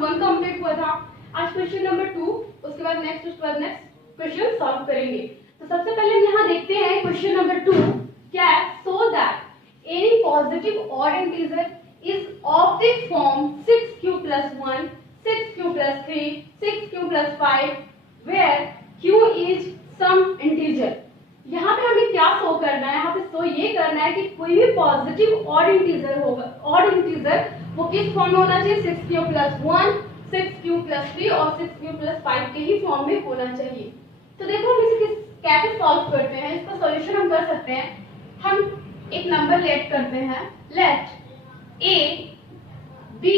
Number 1 complete हुआ था। आज क्वेश्चन नंबर 2, उसके बाद नेक्स्ट, उसके बाद नेक्स्ट क्वेश्चन सॉल्व करेंगे। तो सबसे पहले हम यहाँ देखते हैं क्वेश्चन नंबर 2 क्या है। So that any positive odd integer is of the form 6q plus 1, 6q plus 3, 6q plus 5, where q is some integer। यहाँ पे हमें क्या शो करना है, यहाँ पे शो ये करना है कि कोई भी पॉजिटिव ऑड इंटीजर होगा, ऑड इंटीजर वो किस फॉर्म में होना चाहिए, 6q plus 1, 6q plus 3 और 6q plus 5 के ही फॉर्म में होना चाहिए। तो देखो हम इसे कैसे सॉल्व करते हैं, इसका सॉल्यूशन हम कर सकते हैं। हम एक नंबर लेट करते हैं, late a b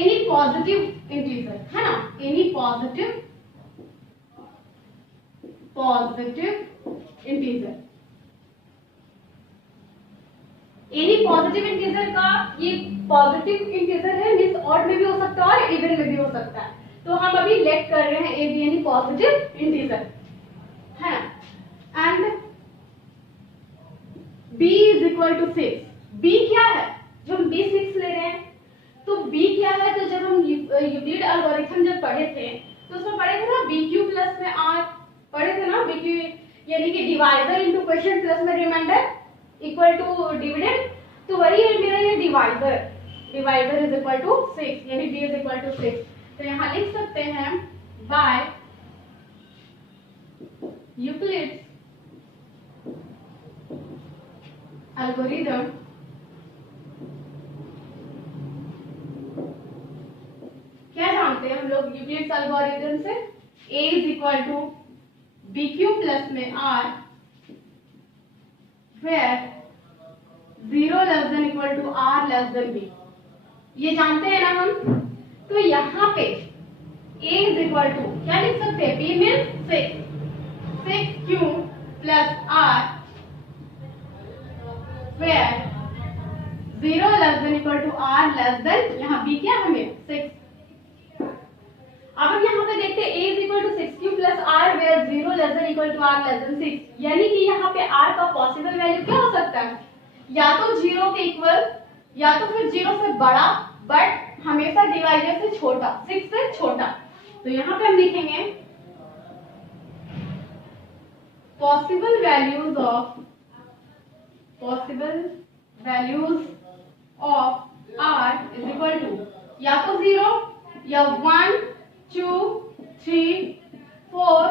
any positive integer, है ना, any positive integer, any positive integer का ये पॉजिटिव इंटीजर है, मींस ऑड में भी हो सकता है और इवन में भी हो सकता है। तो हम अभी लेट कर रहे हैं a b any positive integer है, and b is equal to 6। b क्या है, जो हम b 6 ले रहे हैं, तो b क्या है, तो जब हम यूक्लिड एल्गोरिथम जब पढ़े थे तो उसमें पढ़े थे ना bq प्लस में r पढ़े थे ना, bq यानी कि डिवाइजर इनटू क्वेश्चन प्लस में रिमाइंडर इक्वल टू डिविडेंड। तो वही है मेरा ये divisor, divisor is equal to 6 यानी b इज इक्वल टू 6। तो यहाँ लिख सकते हैं बाय यूक्लिड एल्गोरिथम क्या जानते हैं हम लोग यूक्लिड्स एल्गोरिथम से, a is equal to bq plus में r where 0 less than equal to r less than b, ये जानते हैं ना हम। तो यहाँ पे a इज इक्वल टू क्या लिख सकते हैं, b means 6q plus r where 0 less than equal to r less than, यहाँ b क्या हमें 6। अब हम यहाँ पे देखते हैं a is equal to 6q plus r where 0 less than equal to r less than 6, यानी कि यहाँ पे r का पॉसिबल वैल्यू क्या हो सकता है, या तो 0 के इक्वल या तो फिर 0 से बड़ा, बट हमेशा डिवाइजर से छोटा, 6 से छोटा। तो यहाँ पे हम लिखेंगे possible values of r is equal to या तो 0 या 1 2 3 4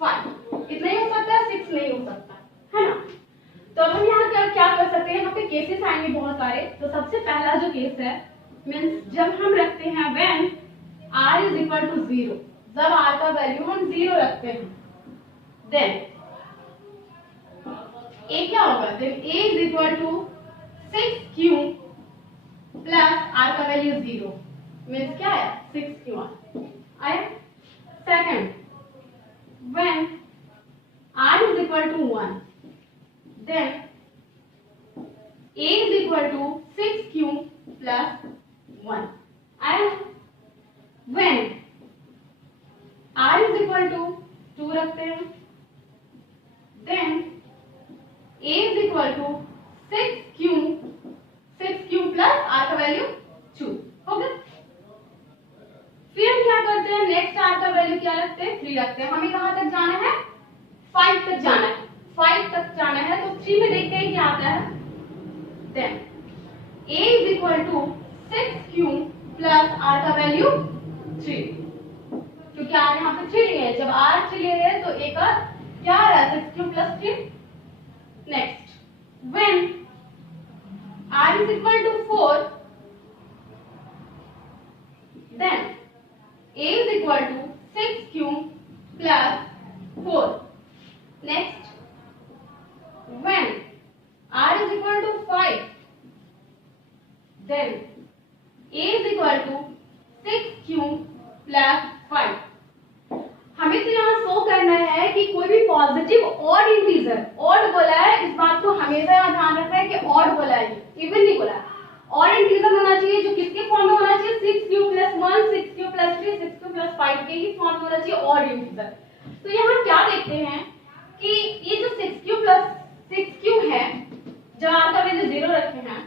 5, इतना ही हो सकता है, 6 नहीं हो सकता, है ना। तो अब हम यहाँ क्या कर सकते हैं, यहाँ पे केसेस आएंगे बहुत सारे। तो सबसे पहला जो केस है मीन्स जब हम रखते हैं when r is equal to 0, जब r का वैल्यू हम 0 रखते हैं, देन a क्या होगा, then a is equal to 6q plus r का वैल्यू 0 मीन्स क्या है 6q आया। Second when r is equal to 1, then a is equal to 6q plus 1 आया। When r is equal to 2 रखते हैं, then a is equal to 6q plus r का value 2 हो गया। फिर हम क्या करते हैं, नेक्स्ट r का वैल्यू क्या रखते हैं, 3 रखते हैं। हमें कहां तक जाना है, 5 तक जाना है, 5 तक जाना है। तो 3 में देखते हैं क्या आता है, then a is equal to 6q plus r का वैल्यू 3, क्योंकि r यहाँ पे 3 है, जब r 3 ले रहे हैं तो a का क्या आ रहा है 6q plus 3। Next when r is equal to 4, then a is equal to 6q plus 4. Next, when r is equal to 5, then a is equal to 6q plus 5. हमें तो यहाँ शो करना है कि कोई भी पॉजिटिव ऑड इंटीजर, ऑड बोला है, इस बात को हमेशा यहाँ ध्यान रखना है कि ऑड बोला है, इवन नहीं बोला है। ऑड इंटीजर होना चाहिए जो किसके फॉर्म में होना चाहिए, 6q plus 1, 6q plus 3, 6q plus 5 के ही फॉर्म में होना चाहिए ऑड इंटीजर। तो यहाँ क्या देखते हैं कि ये जो 6q प्लस 6q है, जब r का वैल्यू 0 रखे हैं,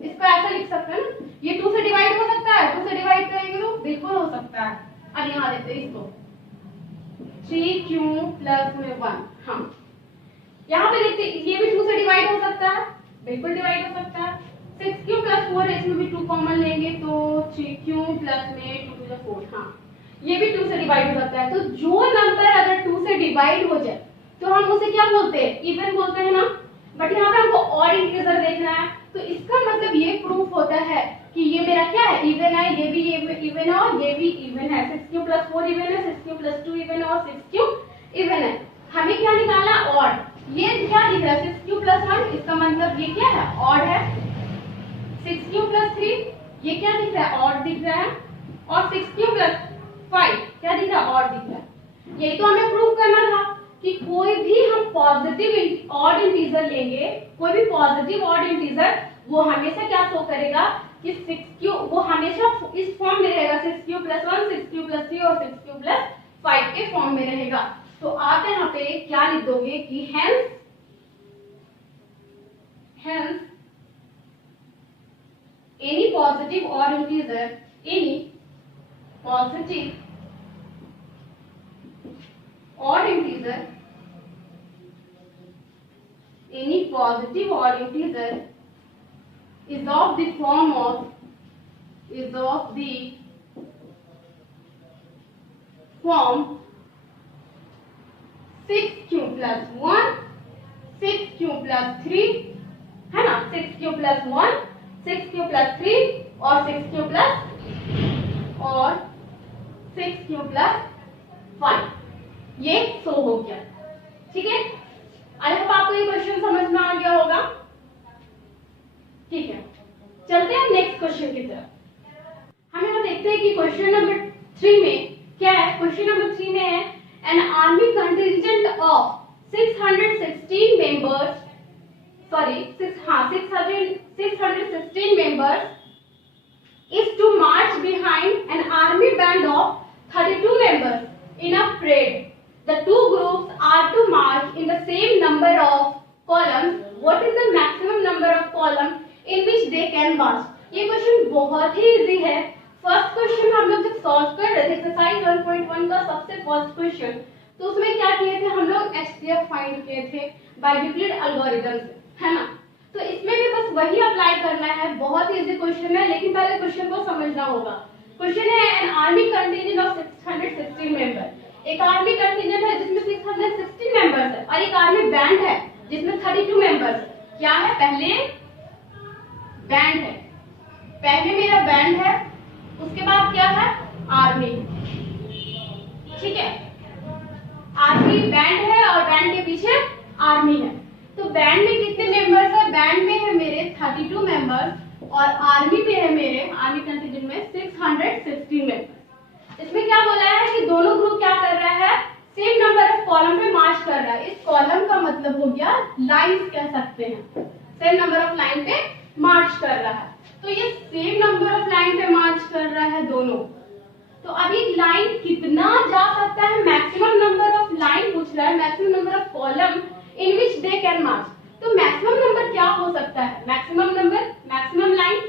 इसको ऐसा लिख सकते हैं ना ये 2 से डिवाइड हो सकता है, 2 से डिवाइड करेंगे तो बिल्कुल हो सकता है। अब यहाँ देखते हैं इसको 3q प्लस में 1, हाँ यहाँ पे देखते ये भी 2 से डिवाइड हो सकता है, बिल्कुल डिवाइड हो सकता है। 6q प्लस 4 है, इसमें भी 2 कॉमन लेंगे तो 3q प्लस में 2 to the 4, हाँ ये भी 2 से डिवाइड हो सकता है। तो जो नंबर अगर 2 से डिवाइड हो जाए तो हम उसे क्या बोलते हैं, इवन बोलते हैं ना। बट यहाँ पे हमको ऑड इंटीजर देखना है, तो इसका मतलब ये प्रूफ होता है कि ये मेरा क्या है, इवन है, ये भी इवन है और ये भी इवन है। 6q प्लस 4 इवन है, 6q प्लस 2 इवन है और 6q इवन है। हमें क्या निकालना है, ऑड। ये क्या दिख रहा है 6q प्लस 1, इसका मतलब ये क्या है, ऑड है। 6q प्लस 3 ये क्या दिख रहा है, ऑड दिख रहा है। और 6q प्लस 5 क्या दिख रहा है, ऑड दिख रहा है। यही तो हमें प्रूव करना था कि कोई भी हम पॉजिटिव ऑड इंटीजर लेंगे, कोई भी पॉजिटिव ऑड इंटीजर वो हमेशा क्या शो करेगा कि 6q वो हमेशा इस फॉर्म में रहेगा, 6q प्लस 1, 6q प्लस 3 और 6q प्लस 5 के फॉर्म में रहेगा। तो आप यहाँ पे क्या लिख दोगे कि hence any positive odd integer, any positive odd integer, any positive odd integer is of the form 6q plus 1, 6q plus 3 है ना, 6q plus 1, 6q plus 3 और 6q plus 5 ये शो हो गया। ठीक है, आई होप आपको ये क्वेश्चन समझ में आ गया होगा। ठीक है, चलते हैं नेक्स्ट क्वेश्चन की तरफ। हम यहाँ देखते हैं कि क्वेश्चन नंबर 3 में क्या है। क्वेश्चन नंबर 3 में है an army contingent of 616 members, sorry 616 members is to march behind an army band of 32 members in a parade. The two groups are to march in the same number of columns. What is the maximum number of columns in which they can march? ये question बहुत ही easy है। First question हम लोग जब solve कर रहे थे exercise 1.1 का सबसे फर्स्ट क्वेश्चन, तो उसमें क्या किए थे हम लोग, HCF फाइंड किए थे बाय यूक्लिड एल्गोरिथम से, है ना। तो इसमें भी बस वही अप्लाई करना है। बहुत ही इजी क्वेश्चन है, लेकिन पहले क्वेश्चन को समझना होगा। क्वेश्चन है an army contingent of 616 member, एक आर्मी कंटिजेंट है जिसमें 616 मेंबर्स है और एक आर्मी बैंड है जिसमें 32 मेंबर्स है। क्या है, पहले बैंड है, पहले मेरा बैंड है, उसके बाद क्या है, आर्मी। ठीक है, आर्मी बैंड है और बैंड के पीछे आर्मी है। तो बैंड में कितने मेंबर्स है, बैंड में है मेरे 32 मेंबर्स और आर्मी में है मेरे, आर्मी कंटिजेंट में 616 मेंबर्स। इसमें क्या बोला है कि दोनों ग्रुप क्या कर रहा है, सेम नंबर ऑफ कॉलम पे मार्च कर रहा है। इस कॉलम का मतलब हो गया लाइंस कह सकते हैं, सेम नंबर ऑफ लाइन पे मार्च कर रहा है। तो ये सेम नंबर ऑफ लाइन पे मार्च कर रहा है दोनों। तो अभी लाइन कितना जा सकता है, मैक्सिमम नंबर ऑफ लाइन पूछ रहा है, maximum number of column in which they can march. तो मैक्सिमम नंबर क्या हो सकता है, मैक्सिमम नंबर, मैक्सिमम लाइन,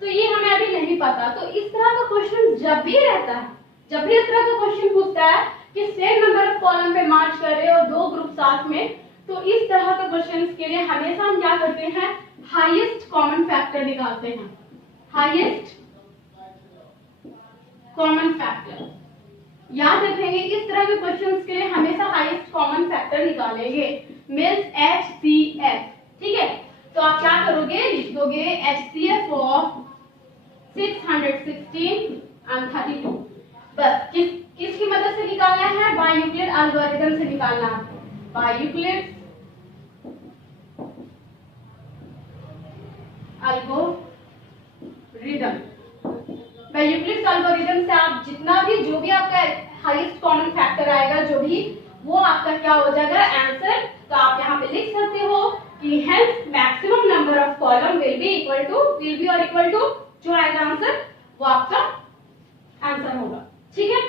तो ये हमें अभी नहीं पता। तो इस तरह का क्वेश्चन जब भी रहता है, जब भी इस तरह का क्वेश्चन पूछता है कि सेम नंबर ऑफ कॉलम पे मार्च कर रहे हो और दो ग्रुप साथ में, तो इस तरह के क्वेश्चंस के लिए हमेशा हम क्या करते हैं, हाईएस्ट कॉमन फैक्टर निकालते हैं। हाईएस्ट कॉमन फैक्टर याद रखेंगे, इस तरह के क्वेश्चंस के लिए हमेशा हाईएस्ट कॉमन फैक्टर निकालेंगे, मींस HCF। ठीक है, तो आप क्या करोगे, लिख दोगे HCF ऑफ 616 एंड 32। बस किसकी मदद से निकालना है, बाय यूक्लिड एल्गोरिथम से निकालना है। By Euclid algorithm, by Euclid algorithm से आप जितना भी, जो भी आपका हाईएस्ट कॉमन फैक्टर आएगा, जो भी, वो आपका क्या हो जाएगा, आंसर। तो आप यहाँ पे लिख सकते हो कि hence maximum number of column will be और इक्वल टू जो आएगा आंसर वो आपका आंसर होगा। ठीक है,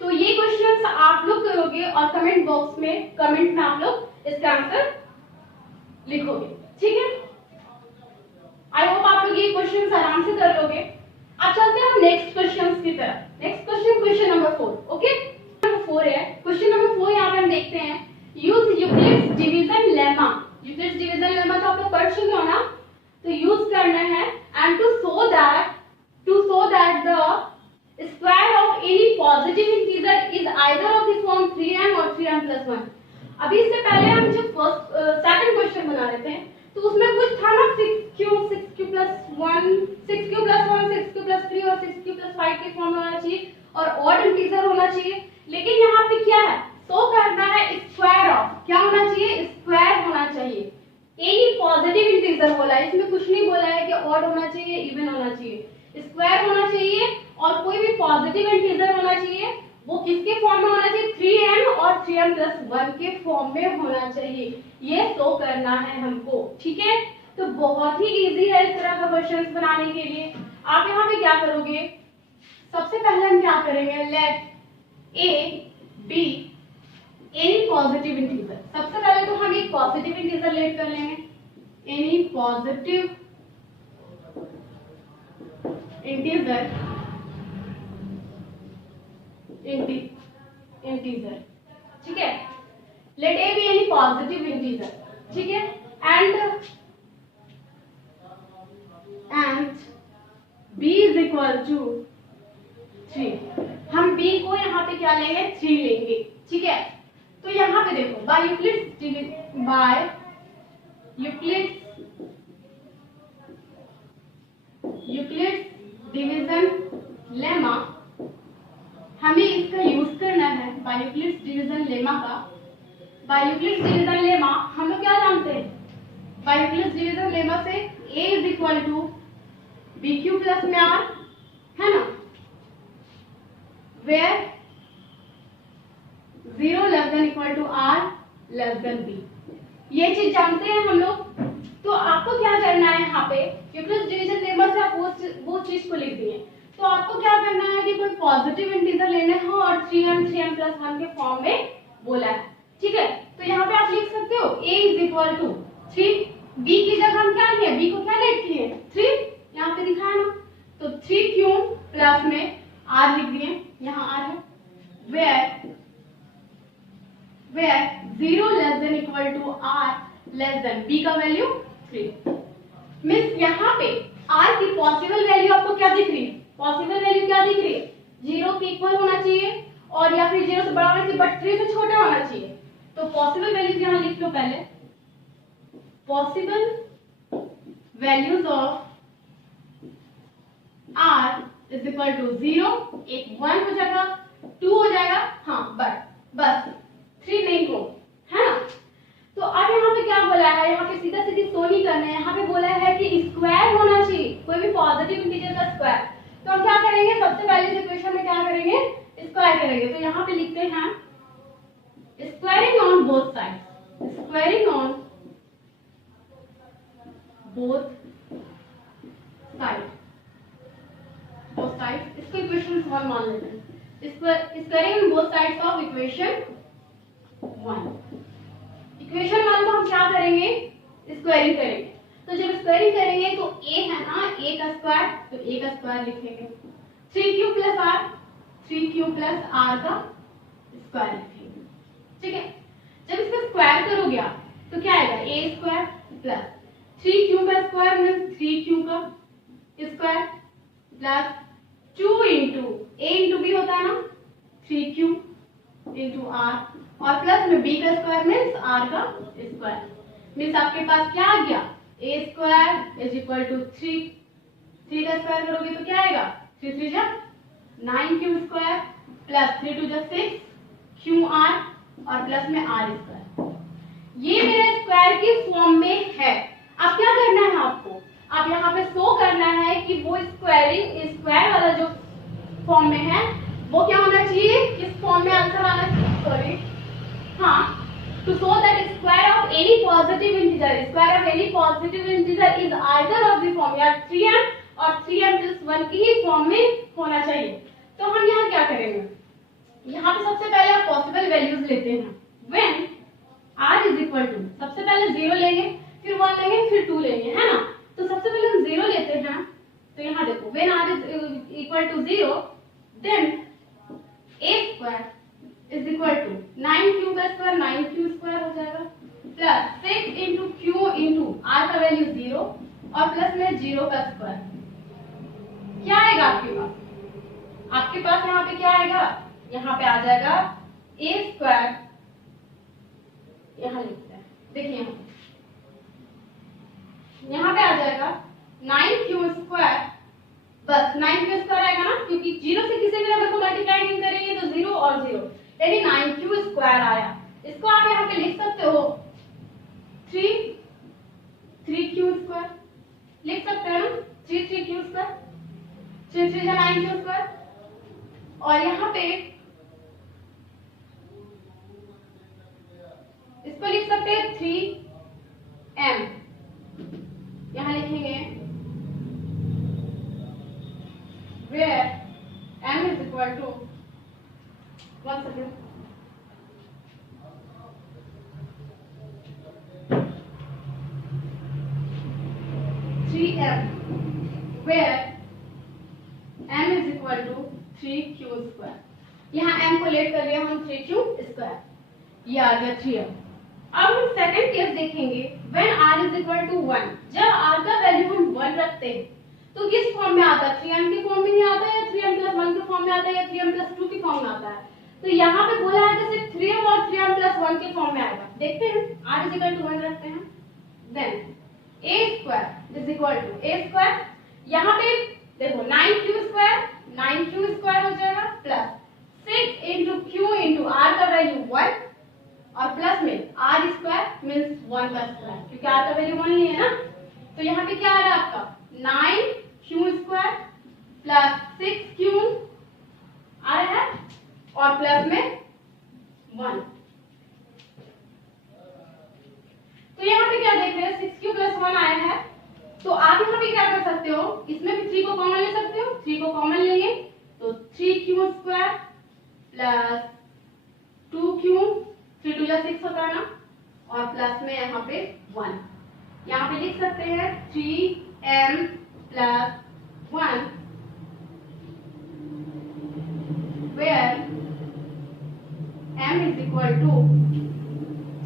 तो ये क्वेश्चंस आप लोग करोगे और कमेंट बॉक्स में, कमेंट में आप लोग इसका आंसर लिखोगे। ठीक है, आई होप आप लोग ये क्वेश्चंस आराम से कर लोगे। अब चलते हैं हम नेक्स्ट क्वेश्चन की तरफ। Next question, question number 4। Okay, number 4 है। क्वेश्चन नंबर 4 यहाँ पे हम देखते हैं, use Euclid's division lemma. Euclid's division lemma तो आप लोग पढ़ चुके हो ना, तो यूज करना है and to show that the square of any positive integer is either of the form 3m or 3m + 1। अभी इससे पहले हम जब सेकंड क्वेश्चन बना रहे थे तो उसमें कुछ था ना 6q + 1 6q + 1 6q + 3 और 6q + 5 के फॉर्म में होना चाहिए और ऑड इंटीजर होना चाहिए। लेकिन यहाँ पे क्या है, शो करना है स्क्वायर ऑफ, क्या होना चाहिए, स्क्वायर होना चाहिए एनी पॉजिटिव इंटीजर बोला है, इसमें कुछ नहीं बोला है कि ऑड होना चाहिए इवन होना चाहिए, स्क्वायर होना चाहिए और कोई भी पॉजिटिव इंटीजर होना चाहिए। वो किसके फॉर्म में होना चाहिए, 3m और 3m + 1 के फॉर्म में होना चाहिए। ये शो करना है हमको, ठीक है। तो बहुत ही इजी है इस तरह का क्वेश्चंस बनाने के लिए। आप यहाँ पे क्या करोगे, सबसे पहले हम क्या करेंगे, let a b any positive integer. सबसे पहले तो हम एक पॉजिटिव इंटीजर लेट कर लेंगे, एनी पॉजिटिव इंटीजर इंटीजर, ठीक है। Let a b any positive integer, ठीक है, and b is equal to 3। हम b को यहाँ पे क्या लेंगे, 3 लेंगे, ठीक है। तो यहाँ पे देखो, बाय यूक्लिड्स डिवीजन लेमा हमें इसका यूज करना है। बाय यूक्लिड्स डिवीजन लेमा का, बाय यूक्लिड्स डिवीजन लेमा हम लोग क्या जानते हैं, बाय यूक्लिड्स डिवीजन लेमा से a is equal to bq plus में r, है ना, where 0 less than equal to r less than b। ये चीज जानते हैं हम लोग। तो आपको क्या करना है, यहाँ पे यूक्लिड्स डिवीजन लेमा से आप वो चीज को लिख दिए। तो आपको क्या करना है कि कोई पॉजिटिव इंटीजर लेने हो और 3m + 1 के फॉर्म में बोला है, ठीक है। तो यहाँ पे आप लिख सकते हो a is equal to 3, b की जगह हम क्या लिए, b को क्या लेट किए 3, यहाँ पे दिखाया ना, तो 3q प्लस में r लिख दिए, यहाँ r है, where 0 less than equal to r less than b का वैल्यू 3। मींस यहाँ पे r की पॉसिबल वैल्यू आपको क्या दिख रही है, पॉसिबल वैल्यू क्या दिख रही है, 0 के इक्वल होना चाहिए और या फिर 0 से बड़ा होना चाहिए बट 3 से छोटा होना चाहिए। तो पॉसिबल वैल्यूज यहाँ लिख लो पहले, possible values of r is equal to 0, एक 1 हो जाएगा, 2 हो जाएगा, हाँ बस 3 नहीं हो, है ना। तो अब यहाँ पे क्या बोला है, यहाँ पे सीधा सीधी शो नहीं करना है, यहाँ पे बोला है कि स्क्वायर होना चाहिए, कोई भी पॉजिटिव इंटीजर का स्क्वायर। तो हम क्या करेंगे, सबसे पहले इस इक्वेशन में क्या करेंगे, स्क्वायर करेंगे। तो यहाँ पे लिखते हैं squaring on both sides, squaring on both side, इसको इक्वेशन 1 मान लेते हैं। Squaring on both sides of equation 1। Equation 1 को हम क्या करेंगे, स्क्वायरिंग करेंगे। तो जब स्क्वायरिंग करेंगे तो a है ना, a का स्क्वायर, तो a का स्क्वायर लिखेंगे, 3q + r, 3q + r का स्क्वायर लिखेंगे, ठीक है। जब इसका स्क्वायर करोगे आप तो क्या आएगा, a² प्लस 3q का स्क्वायर मींस 3q का square plus 2 into a into b होता है ना, 3q इंटू r और प्लस में b का स्क्वायर मींस r का स्क्वायर। मींस आपके पास क्या आ गया, a² इज इक्वल टू 3 का स्क्वायर करोगे तो क्या आएगा, 3 3 जा 9q² प्लस 3 2 जा 6 qr और प्लस में r²। ये मेरे स्क्वायर की फॉर्म में है। अब क्या करना है आपको, आप यहाँ पे शो करना है कि वो स्क्वायर वाला जो फॉर्म में है वो क्या होना चाहिए, किस फॉर्म में आंसर आना चाहिए, सॉरी हाँ, to show that square of any positive integer is either of the form, या 3m और 3m + 1 की ही फॉर्म में होना चाहिए। तो हम यहाँ क्या करेंगे, यहाँ पे सबसे पहले आप पॉसिबल वैल्यूज लेते हैं। when r is equal to, सबसे पहले 0 लेंगे, फिर 1 लेंगे, फिर 2 लेंगे, है ना। तो सबसे पहले हम 0 लेते हैं, तो यहाँ देखो when r is equal to 0 then a square is equal to 9q का स्क्वायर 9q स्क्वायर हो जाएगा plus 6 into q into r का वैल्यू 0 और प्लस में 0 का स्क्वायर। क्या आएगा आपके पास? आपके पास यहाँ पे क्या आएगा? यहाँ पे आ जाएगा a स्क्वायर, यहाँ लिखते हैं, देखिए यहाँ पे आ जाएगा 9q स्क्वायर, बस 9q स्क्वायर आएगा ना, क्योंकि 0 से किसी भी नंबर को मल्टीप्लाई नहीं करेंगे तो 0 और 0, यानी 9q स्क्वायर आया। इसको आप यहाँ पे लिख सकते हो 3q स्क्वायर लिख सकते हैं ना, 3q स्क्वायर, 3 या 9q स्क्वायर। और यहाँ पे इसको लिख सकते हैं 3m, यहाँ लिखेंगे where m is equal to 1 second 3m where m is equal to 3q square. यहाँ m को लेट कर लिया हम 3q स्क्वायर, ये आ गया 3m। अब हम सेकंड केस देखेंगे when r is equal to 1। जब r का वैल्यू हम 1 रखते हैं तो किस फॉर्म में आता है? 3m के फॉर्म में ही आता है, या 3m plus 1 के फॉर्म में आता है, या 3m plus 2 के फॉर्म में आता है? तो यहाँ पे बोला है जैसे 3m और 3m plus 1 के फॉर्म में आएगा। देखते हैं, r is equal to 1 रखते हैं, then a square is equal to a square, यहाँ पे देखो 9q स्क्वायर हो जाएगा plus 6 into q into r का वैल्यू 1 और प्लस में r स्क्वायर मीन्स 1 का स्क्वायर, क्योंकि r का वैल्यू 1 नहीं है ना। तो यहाँ पे क्या आ रहा है आपका 9q स्क्वायर प्लस 6q आ रहा है और प्लस में 1। तो यहाँ पे क्या देख रहे हैं 6q प्लस 1 आया है, तो आप यहाँ पे क्या कर सकते हो, इसमें भी 3 को कॉमन ले सकते हो, 3 को कॉमन लेंगे तो 3q स्क्वायर प्लस 2q, 3 2 6 होता है ना, और प्लस में यहाँ पे 1, यहाँ पे लिख सकते हैं 3m plus 1 where m is equal to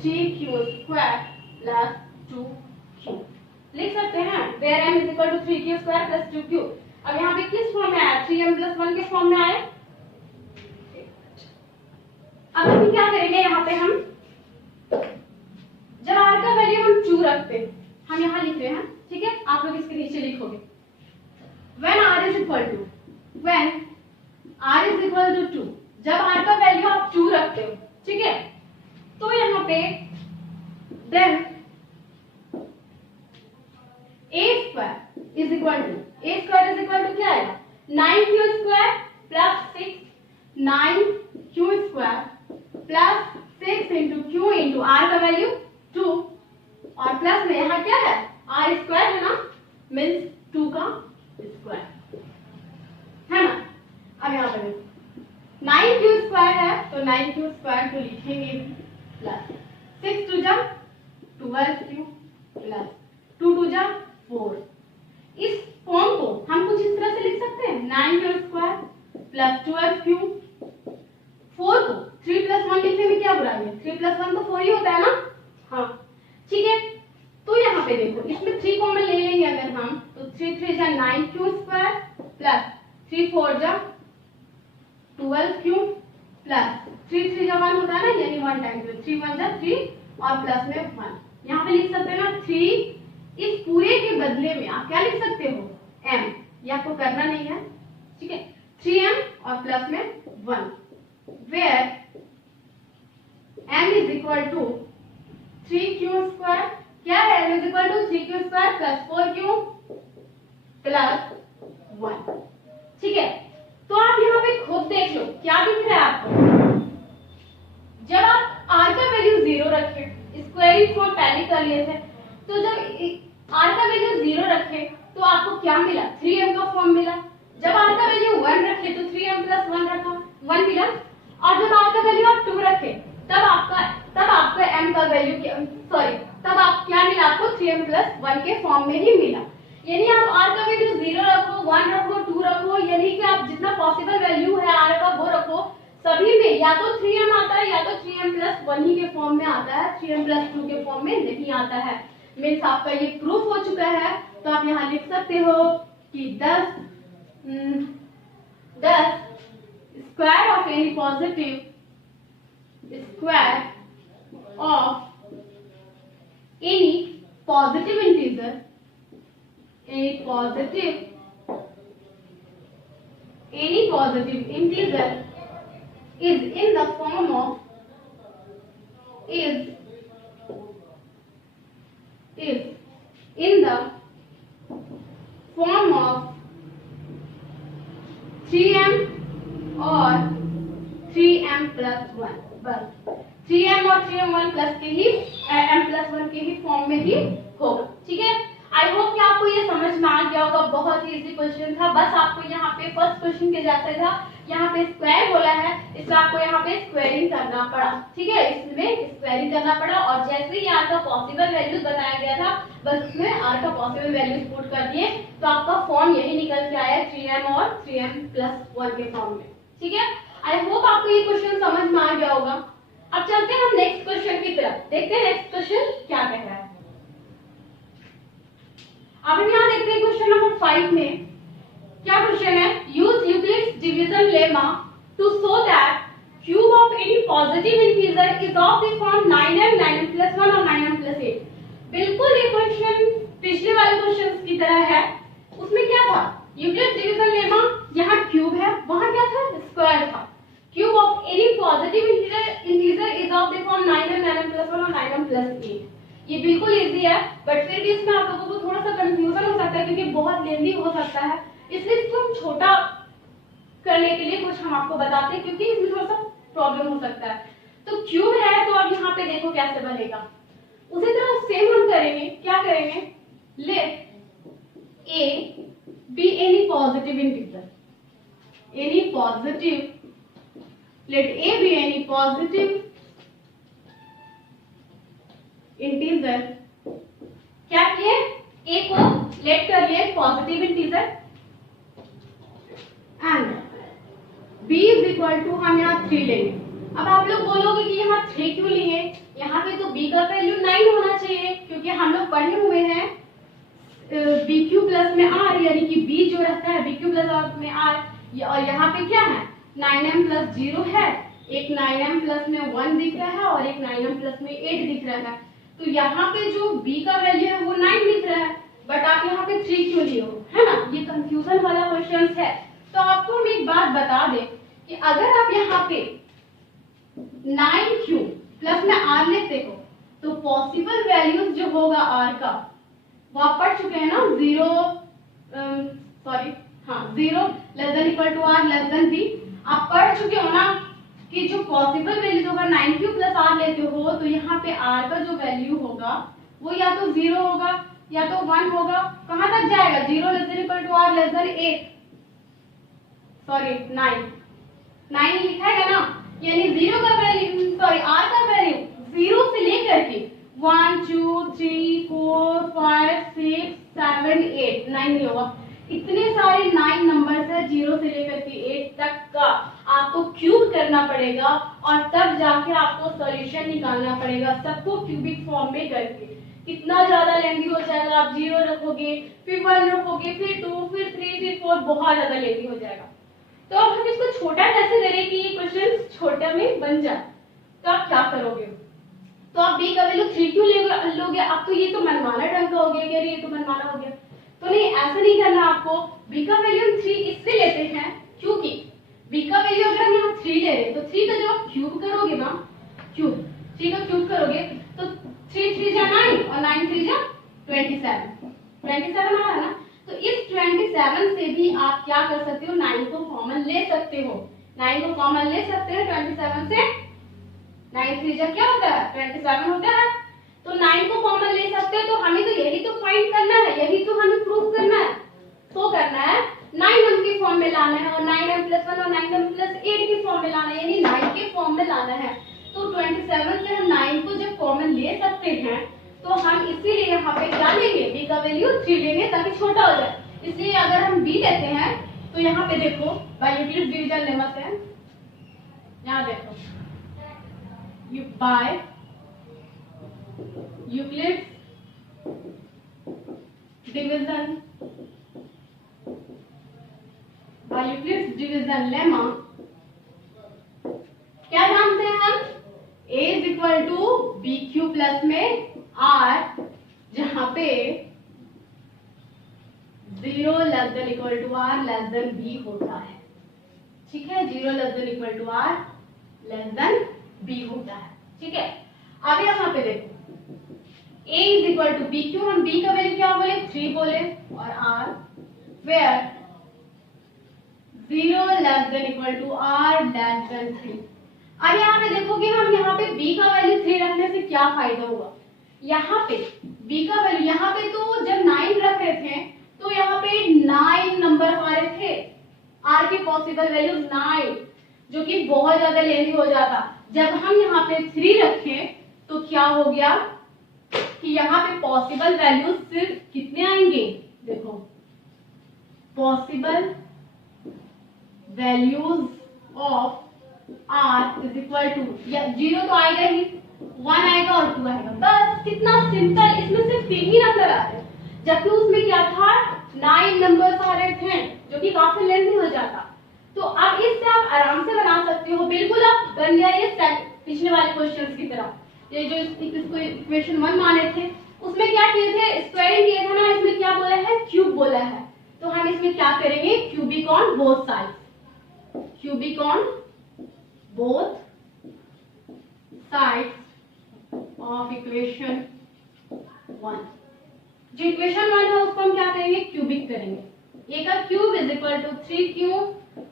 3q square plus 2q लिख सकते हैं, where m is equal to 3q square plus 2q। अब यहाँ पे किस फॉर्म में आया? 3m प्लस 1 के फॉर्म में आया। अब हम क्या करेंगे, यहाँ पे हम जब r का वैल्यू हम 2 रखते हैं, हम यहाँ लिख रहे हैं, ठीक है, आप लोग इसके नीचे लिखोगे when r is equal to 2, जब r का वैल्यू आप 2 रखते हो, ठीक है, तो यहाँ पे then a square is equal to क्या आएगा 9q square plus 6 9q square plus 6 into q into r का वैल्यू 2 और प्लस में यहाँ क्या है r स्क्वायर है ना, मीन्स 2 का स्क्वायर है ना। अब यहाँ पर 9q स्क्वायर है तो 9q स्क्वायर को लिखेंगे प्लस 6 2 जा 12q प्लस 2 2 जा 4। इस फॉर्म को हम कुछ इस तरह से लिख सकते हैं 9q स्क्वायर प्लस 12q, 4 को 3 प्लस 1 लिखने में क्या बुराई है, 3 प्लस 1 तो 4 ही होता है ना, हाँ ठीक है। तो यहाँ पे देखो इसमें 3 कॉमन ले लेंगे अगर हम, तो 3 3 जा 9q स्क्वायर प्लस 3 4 जा 12q प्लस 3 3 जा 1 होता है ना, यानी 1 टाइम 3 1 जा 3 और प्लस में 1। यहाँ पे लिख सकते हैं ना 3, इस पूरे के बदले में आप क्या लिख सकते हो m, ये आपको करना नहीं है, ठीक है, 3m और प्लस में 1 where m is equal to 3q square, क्या है m is equal to 3q square plus 4q plus 1, ठीक है। तो आप यहाँ पे खुद देख लो क्या दिख रहा है आपको, जब आप r का वैल्यू 0 रखे, स्क्वायरिंग को पहले कर लिए थे, तो जब r का वैल्यू 0 रखे तो आपको क्या मिला 3m का फॉर्म मिला, जब r का वैल्यू 1 रखे तो 3m प्लस 1 रखा 1 मिला, और जब r का वैल्यू आप 2 रखे तब आपका m का वैल्यू तब आप क्या मिला आपको 3m प्लस 1 के फॉर्म में ही मिला। यानी आप r का वैल्यू 0 रखो, 1 रखो, 2 रखो, यानी कि आप जितना पॉसिबल वैल्यू है r का वो रखो। सभी में या तो 3m आता है या तो 3m+1 ही के फॉर्म में आता है, 3m+2 के फॉर्म में नहीं आता है। मीन्स आपका ये प्रूफ हो चुका है। तो आप यहाँ लिख सकते हो कि 10 square of any positive square of any positive integer is in the form of is in the form of 3m or 3m+1 बस 3m और 3m1 प्लस के ही m+1 के ही फॉर्म में ही होगा। ठीक है, आई होप कि आपको ये समझ में आ गया होगा। बहुत ही इजी क्वेश्चन था, बस आपको यहाँ पे फर्स्ट क्वेश्चन के जैसे था, यहाँ पे स्क्वायर बोला है इसलिए आपको यहाँ पे स्क्वायरिंग करना पड़ा। ठीक है, इसमें स्क्वायरिंग करना पड़ा और जैसे ही r का पॉसिबल वैल्यूज बताया गया था बस उसमें r का पॉसिबल वैल्यूज पुट कर दिए तो आपका फॉर्म यही निकल के आया 3m और 3m+1 के फॉर्म में। ठीक है, आई होप आपको ये क्वेश्चन समझ में आ गया होगा। अब चलते हैं हम नेक्स्ट क्वेश्चन की तरफ, देखते हैं नेक्स्ट क्वेश्चन क्या कह रहा है। अब हम यहाँ देखते हैं क्वेश्चन नंबर 5 में क्या क्वेश्चन है। Use Euclid's division lemma to show that cube of any positive integer is of the form 9m 9m+1 और 9m+8। बिल्कुल ये क्वेश्चन पिछले वाले क्वेश्चन की तरह है। उसमें क्या था, यूक्लिड्स डिवीजन लेमा, यहाँ क्यूब है, वहां क्या था, स्क्वायर था। Cube of any positive integer is of the form 9m 9m+1 और 9m+8। ये बिल्कुल इजी है, बट फिर भी इसमें आप लोगों को थोड़ा सा कंफ्यूजन हो सकता है क्योंकि बहुत लेंथी हो सकता है, इसलिए इसको हम छोटा करने के लिए कुछ हम आपको बताते हैं क्योंकि इसमें थोड़ा सा प्रॉब्लम हो सकता है। तो क्यूब है तो अब यहाँ पे देखो कैसे बनेगा। उसी तरह सेम हम करेंगे, क्या करेंगे, let a be any positive integer, any positive, let a be any positive integer। क्या किए, a को लेट कर लिए positive integer and b is equal to हम यहाँ 3 लेंगे। अब आप लोग बोलोगे कि यहाँ 3 क्यों लिए, यहाँ पे तो b का वैल्यू 9 होना चाहिए क्योंकि हम लोग पढ़े हुए हैं bq प्लस में r, यानी कि b जो रहता है bq प्लस में r, और यहाँ पे क्या है 9m+0 है, एक 9m+ में 1 दिख रहा है और एक 9m+ में 8 दिख रहा है। तो यहाँ पे जो b का वैल्यू है वो 9 दिख रहा है, बट आप यहाँ पे 3 क्यों लिए हो, है ना, ये कंफ्यूजन वाला क्वेश्चन है। तो आपको हम एक बात बता दें कि अगर आप यहाँ पे 9q प्लस में r लेते हो तो पॉसिबल वैल्यूज जो होगा r का वो आप पढ़ चुके हैं ना, 0 less than equal to r less than b। आप पढ़ चुके हो ना कि जो पॉसिबल वैल्यूज होगा 9q प्लस r लेते हो तो यहाँ पे r का जो वैल्यू होगा वो या तो 0 होगा या तो 1 होगा। कहाँ तक जाएगा, 0 less than equal to r less than 9 लिखा है ना, यानी 0 का वैल्यू r का वैल्यू 0 से लेकर के 1 2 3 4 5 6 7 8 9 नहीं होगा, इतने सारे 9 नंबर्स है 0 से लेकर के 8 तक का आपको क्यूब करना पड़ेगा और तब जाके आपको सॉल्यूशन निकालना पड़ेगा, सबको क्यूबिक फॉर्म में करके। कितना ज्यादा लेंथी हो जाएगा, आप 0 रखोगे फिर 1 रखोगे फिर 2 फिर 3 फिर 4, बहुत ज्यादा लेंथी हो जाएगा। तो अब हम इसको छोटा कैसे करें कि ये क्वेश्चन छोटा में बन जाए। तो आप क्या करोगे, तो आप b का वैल्यू 3 क्यों लोगे, अब तो ये तो मनमाना ढंग का हो गया, ये तो मनमाना हो गया। तो नहीं, ऐसा नहीं करना आपको। b का वैल्यू 3 इससे लेते हैं क्योंकि b का वैल्यू अगर हम यहाँ 3 ले रहे तो 3 का जब आप क्यूब करोगे ना, 3 का क्यूब करोगे तो 3 3 जा 9 और 9 3 जा 27 आ रहा है ना। तो इस 27 से भी आप क्या कर सकते हो, 9 को कॉमन ले सकते हो, 9 को कॉमन ले सकते हो 27 से। 9 3 जा क्या होता है, 27 होता है। तो 9 को कॉमन ले सकते हो, तो हमें तो यही तो फाइंड करना है, यही तो हमें प्रूव करना है। तो करना है 9m के फॉर्म में लाना है और 9m+1 और 9m+8 के फॉर्म में लाना है, यानी 9 के फॉर्म में लाना है। तो 27 से हम 9 को जब कॉमन ले सकते हैं तो हम इसीलिए यहाँ पे क्या लेंगे, b का वैल्यू 3 लेंगे ताकि छोटा हो जाए। इसलिए अगर हम b लेते हैं तो यहाँ पे देखो बाय यूक्लिड डिवीजन लेमा से, यहाँ देखो by Euclid division, by Euclid division lemma क्या जानते हैं हम, a is equal to b q plus में r, जहां पे 0 less than equal to r less than b होता है। ठीक है, 0 less than equal to r less than b होता है। ठीक है, अब यहाँ पे देखो a is equal to b q, हम b का वैल्यू क्या बोले 3 बोले, और r where 0 less than equal to r less than 3। अब यहाँ पे देखो कि हम यहाँ पे b का वैल्यू 3 रखने से क्या फायदा हुआ, यहाँ पे b का वैल्यू, यहाँ पे तो जब 9 रख रहे थे तो यहाँ पे 9 नंबर आ रहे थे, r की पॉसिबल वैल्यू 9, जो कि बहुत ज्यादा लेंदी हो जाता। जब हम यहाँ पे 3 रखे तो क्या हो गया कि यहाँ पे पॉसिबल वैल्यू सिर्फ कितने आएंगे, देखो possible values of r is equal to, या 0 तो आएगा ही, 1 आएगा और 2 आएगा, बस कितना सिंपल। इसमें सिर्फ 3 ही नंबर आ रहे, जबकि उसमें क्या था 9 नंबर आ रहे थे, जो कि काफी लेंथी हो जाता। तो अब इससे आप आराम से बना सकते हो, बिल्कुल आप बन गया ये पिछले वाले क्वेश्चंस की तरह। ये जो इसको इक्वेशन 1 माने थे उसमें क्या किए थे, स्क्वायरिंग किया था ना, इसमें क्या बोला है क्यूब बोला है। तो हम इसमें क्या करेंगे, cubic on both sides, cubic on both sides of equation 1। जो इक्वेशन 1 है उसको हम क्या करेंगे, क्यूबिक करेंगे। a का cube is equal to 3q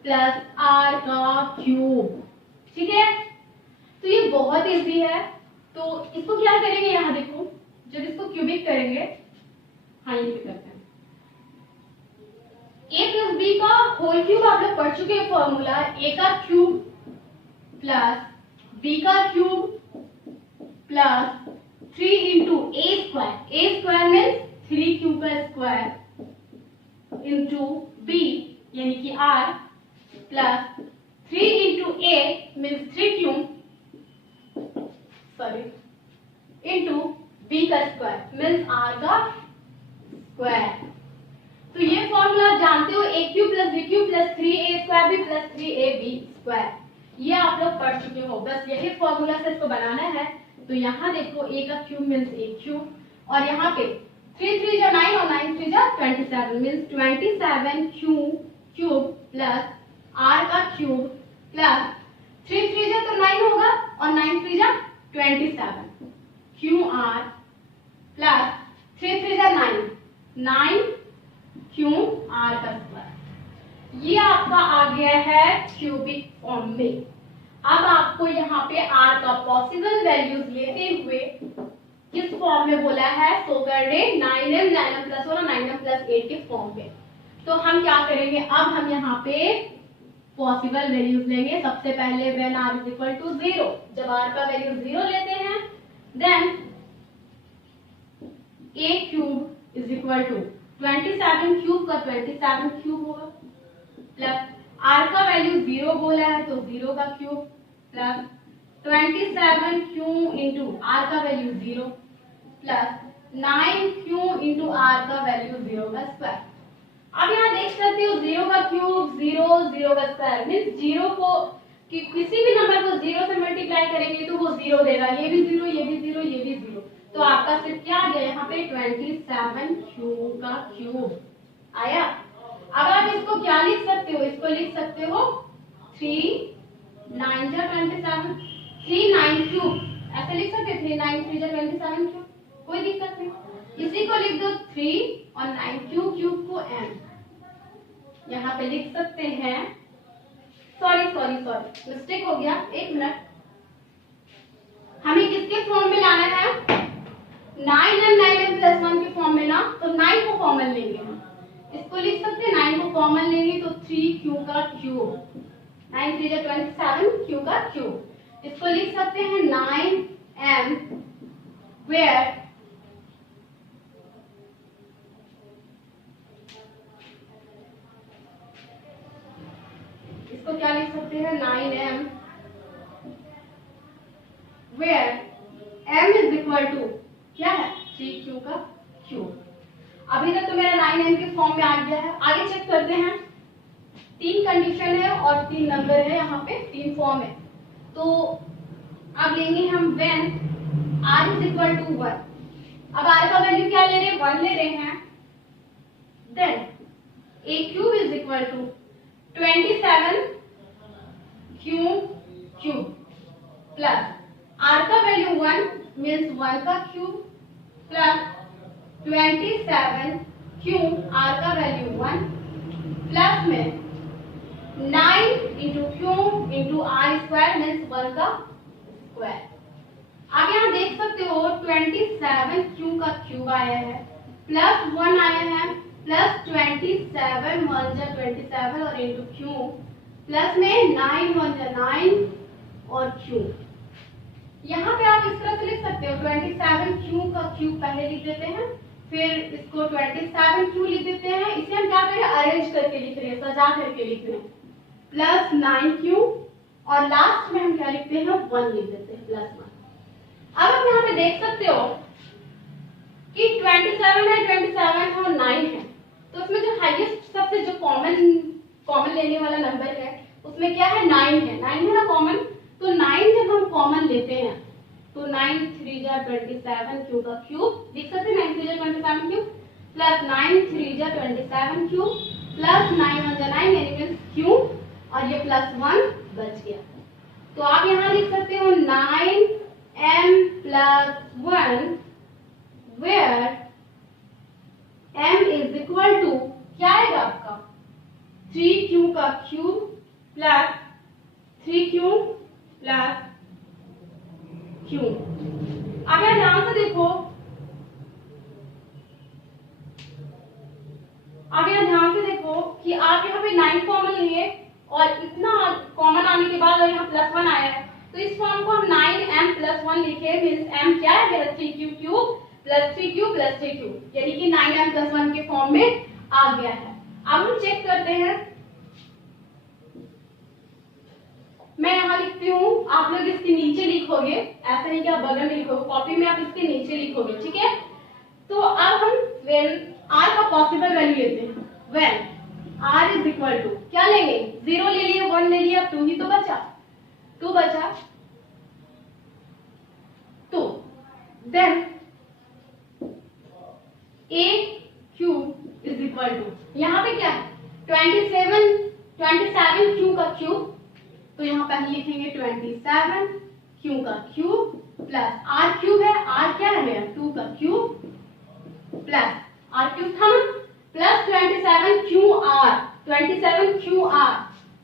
plus r का क्यूब। ठीक है, तो ये बहुत इजी है। तो इसको क्या करेंगे, यहाँ देखो जब इसको क्यूबिक करेंगे, हाँ ये करते हैं, a प्लस b का होल क्यूब आप लोग पढ़ चुके हैं फॉर्मूला, a का क्यूब प्लस b का cube plus 3 into a square means 3q का स्क्वायर इंटू b यानी कि r plus 3 into a means 3q into b का स्क्वायर मीन्स r का स्क्वायर। तो ये फॉर्मूला आप जानते हो, a cube plus b cube plus 3a square b plus 3ab square, ये आप लोग पढ़ चुके हो। बस यही फॉर्मूला से इसको बनाना है। तो यहाँ देखो a का क्यूब मीन्स a क्यूब, और यहाँ पे 3 3 जा 9 और 9 3 जा 27 मीन्स 27 क्यूब प्लस r का क्यूब प्लस 3 3 जा तो 9 होगा और 9 3 जा 27 क्यू r प्लस 3 3 जा 9 क्यू r का स्क्वायर। ये आपका आ गया है क्यूबिक फॉर्म में। अब आपको यहाँ पे r का पॉसिबल वैल्यूज लेते हुए किस फॉर्म में बोला है, सो करने 9m 9m प्लस 1 और 9m प्लस 8 के फॉर्म में। तो हम क्या करेंगे, अब हम यहाँ पे पॉसिबल वैल्यूज लेंगे। सबसे पहले when r is equal to 0, जब r का वैल्यू 0 लेते हैं then a cube is equal to 27 cube का 27 क्यूब होगा प्लस r का वैल्यू 0 बोला है तो 0 का cube plus 27 Q into r का value 0 plus 9 Q into r का वैल्यू 0 का स्क्वायर। अब यहाँ देख सकते हो 0 का क्यूब 0 0 का स्क्वायर मीन्स 0 को किसी भी नंबर को 0 से मल्टीप्लाई करेंगे तो वो 0 देगा, ये भी 0 ये भी 0 ये भी 0। तो आपका सिर्फ क्या आ गया यहाँ पे 27 क्यू का क्यूब आया। अब आप इसको क्या लिख सकते हो, इसको लिख सकते हो 3 9 जा 27 3 9 क्यूब, ऐसे लिख सकते हैं 3 9 3 जा 27 क्यूब, कोई दिक्कत नहीं। इसी को लिख दो 3 और 9 क्यूब को m, यहाँ पे लिख सकते हैं, सॉरी मिस्टेक हो गया, एक मिनट, हमें किसके फॉर्म में लाना है 9m 9m प्लस 1 के फॉर्म में ना, तो 9 को कॉमन लेंगे हम, इसको लिख सकते हैं 9 को कॉमन लेंगे तो 3q का क्यूब 9 3 जा 27 q का क्यूब। इसको लिख सकते हैं 9m where where m is equal to क्या है 3q का क्यूब। अभी तक तो मेरा 9m के फॉर्म में आ गया है। आगे चेक करते हैं। 3 कंडीशन है और 3 नंबर है, यहाँ पे 3 फॉर्म है। तो अब लेंगे हम when r is equal to 1। अब r का वैल्यू क्या ले रहे हैं 1 ले रहे हैं। Then a cube is equal to 27 cube plus r का वैल्यू 1 मीन्स 1 का क्यूब प्लस 27 क्यूब r का वैल्यू 1 प्लस में 9 into cube into r square means 1 का स्क्वायर। आप यहाँ देख सकते हो 27 क्यूब का क्यूब आया है प्लस 1 आया है प्लस 27 1 जा 27 और इंटू क्यूब प्लस में 9 1 जा 9 और क्यूब। यहाँ पे आप इस तरह से लिख सकते हो 27 क्यूब का क्यूब पहले लिख देते हैं, फिर इसको 27 क्यूब लिख देते हैं। इसे हम क्या करें अरेंज करके लिख रहे हैं, सजा करके लिख रहे हैं। प्लस 9 क्यूब और लास्ट में हम क्या लिखते हैं 1 लिख देते हैं प्लस 1। अब आप यहाँ पे देख सकते हो कि 27 है 27 है और 9 है, तो उसमें जो हाईएस्ट सबसे जो कॉमन लेने वाला नंबर है उसमें क्या है 9 है। 9 है ना कॉमन, तो 9 जब हम कॉमन लेते हैं तो 9 3 जा 27 क्यूब का क्यूब लिख सकते हैं। 9 3 जा 27 क्यूब प्लस 9 3 जा 27 क्यूब प्लस 9 1 जा 9 यानी मींस क्यूब और ये प्लस 1 बच गया। तो आप यहाँ लिख सकते हो 9m plus 1 where m is equal to क्या आएगा आपका 3q का cube plus 3q plus cube. अब यहाँ ध्यान से देखो, अब यहाँ ध्यान से देखो कि आप यहाँ पे 9 कॉमन लिए और इतना कॉमन आने के बाद यहाँ प्लस 1 आया है, तो इस फॉर्म को हम 9m प्लस 1 लिखे मीन्स m क्या है मेरा 3q cube plus 3q plus 3q यानी कि 9m प्लस 1 के फॉर्म में आ गया है। अब हम चेक करते हैं। मैं यहाँ लिखती हूँ, आप लोग इसके नीचे लिखोगे, ऐसा नहीं कि आप बगल में लिखोगे, कॉपी में आप इसके नीचे लिखोगे, ठीक है। तो अब हम व्हेन r का पॉसिबल वैल्यू लेते हैं। When r is equal to क्या लेंगे 0 ले लिए 1 ले लिया 2 ही तो बचा 2 बचा। तो then a cube is equal to यहाँ पे क्या है 27 क्यूब का क्यूब, तो यहाँ पहले लिखेंगे 27 क्यूब का क्यूब प्लस r क्यूब है, r क्या है मेरा 2 का क्यूब प्लस r क्यूब था ना प्लस 27 क्यू r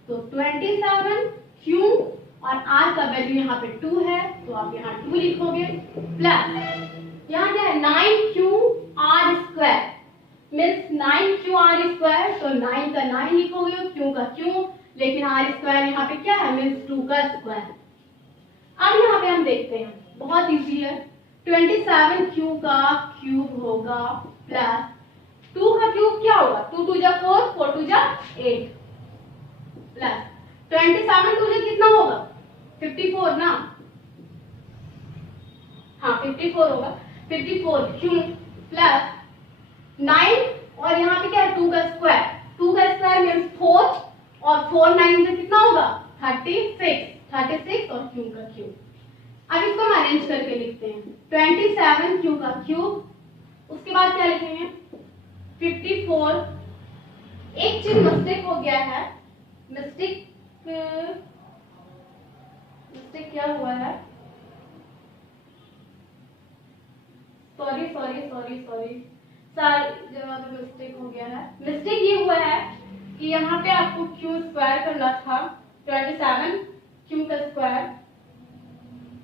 तो 27 क्यू और r का वैल्यू यहाँ पे 2 है तो आप यहाँ 2 लिखोगे प्लस यहाँ क्या है 9 Q r square means 9 Q r square, तो 9 का 9 लिखोगे क्यू का क्यू, लेकिन r स्क्वायर यहाँ पे क्या है मीन्स 2 का स्क्वायर। अब यहाँ पे हम देखते हैं, बहुत इजी है। 27 क्यू का क्यूब होगा प्लस 2 का क्यूब क्या होगा 2 2 जा 4 4 2 जा 8 प्लस 27 2 जा कितना होगा 54 ना, हाँ 54 होगा 54 क्यूब प्लस 9 और यहाँ पे क्या है 2 का स्क्वायर मीन्स 4 और 4 9 से कितना होगा 36 और क्यूब का क्यूब। अब इसको हम अरेंज करके लिखते हैं 27 क्यूब का क्यूब, उसके बाद क्या लिखेंगे 54। एक चीज मिस्टेक हो गया है, मिस्टेक क्या हुआ है, सॉरी सारी जगह पे मिस्टेक हो गया है। मिस्टेक ये हुआ है कि यहाँ पे आपको क्यू स्क्वायर करना था 27 क्यू का स्क्वायर,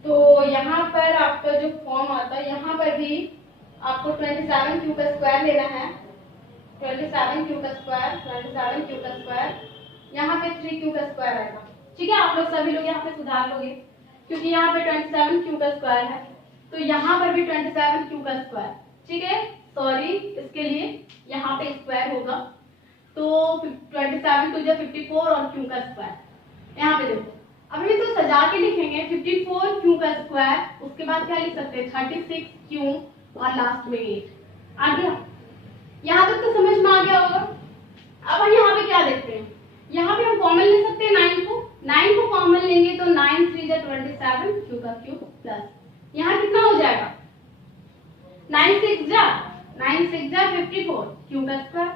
तो यहाँ पर आपका जो फॉर्म आता है यहाँ पर भी आपको 27 क्यू का स्क्वायर लेना है 27 क्यू का स्क्वायर यहाँ पे 3 क्यू का स्क्वायर आएगा, ठीक है। आप लोग सभी लोग यहाँ पे सुधार लोगे क्योंकि यहाँ पे 27 क्यू का स्क्वायर है तो यहाँ पर भी 27 क्यू का स्क्वायर, ठीक है। सॉरी इसके लिए यहाँ पे स्क्वायर होगा तो 27 2 जा 54 और क्यू का स्क्वायर। यहाँ पे देखो अब हम इसको सजा के लिखेंगे 54 क्यू का स्क्वायर, उसके बाद क्या लिख सकते हैं 36 क्यू और लास्ट में 8। आ गया? यहाँ तक तो समझ में आ गया होगा। अब हम यहाँ पे क्या देखते हैं, यहाँ पे हम कॉमन ले सकते हैं 9 को कॉमन लेंगे तो 9 3 जा 27 क्यू का क्यूब प्लस यहाँ कितना हो जाएगा 9 6 जा 54 क्यू का स्क्वायर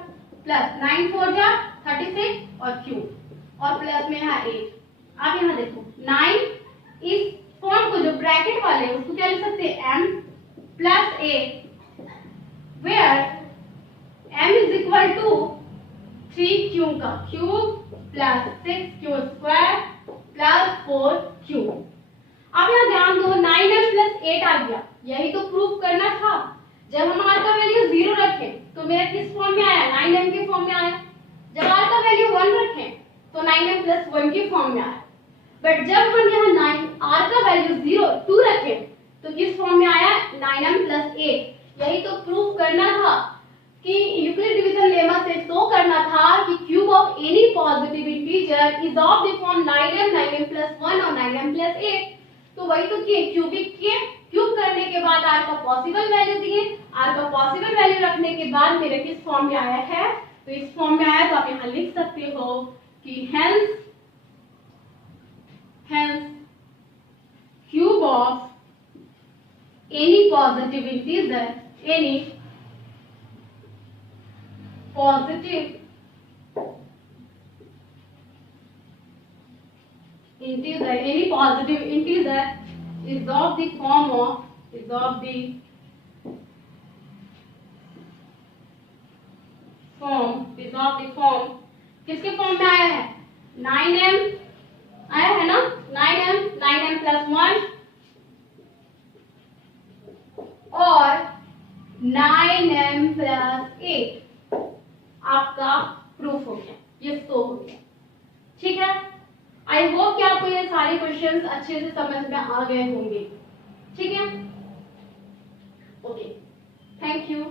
प्लस 9 4 जा 36 और क्यू और प्लस में यहाँ 8। आप यहाँ देखो 9 इस फॉर्म को जो ब्रैकेट वाले हैं उसको क्या लिख सकते हैं m plus 8 where m is equal to 3 q का cube plus 6 q square plus 4 q. अब यहाँ ध्यान दो 9m प्लस 8 आ गया, यही तो प्रूफ करना था। जब हम r का वैल्यू 0 रखें तो मेरा किस फॉर्म में आया 9m के फॉर्म में आया, जब r का वैल्यू 1 रखें तो 9m प्लस 1 के फॉर्म में आया। बट जब हम यहाँ r का वैल्यू 2 रखें तो किस फॉर्म में आया 9m प्लस 8। यही तो प्रूफ करना था कि यूक्लिड डिवीजन लेमा से शो करना था कि cube of any positive integer is of the form 9m plus 1 और 9m प्लस 8। तो वही तो किए, क्यूबिक किए, क्यूब करने के बाद r का पॉसिबल वैल्यू दिए, r का पॉसिबल वैल्यू रखने के बाद मेरे किस फॉर्म में आया है तो इस फॉर्म में आया। तो आप यहाँ लिख सकते हो कि hence cube of any positive integer, any positive integer is of the form किसके फॉर्म में आया है 9m आया है ना, 9m प्लस 1 और 9m प्लस 8 आपका प्रूफ हो गया, ये तो हो गया। ठीक है, आई होप कि आपको ये सारे क्वेश्चंस अच्छे से समझ में आ गए होंगे। ठीक है, ओके, थैंक यू।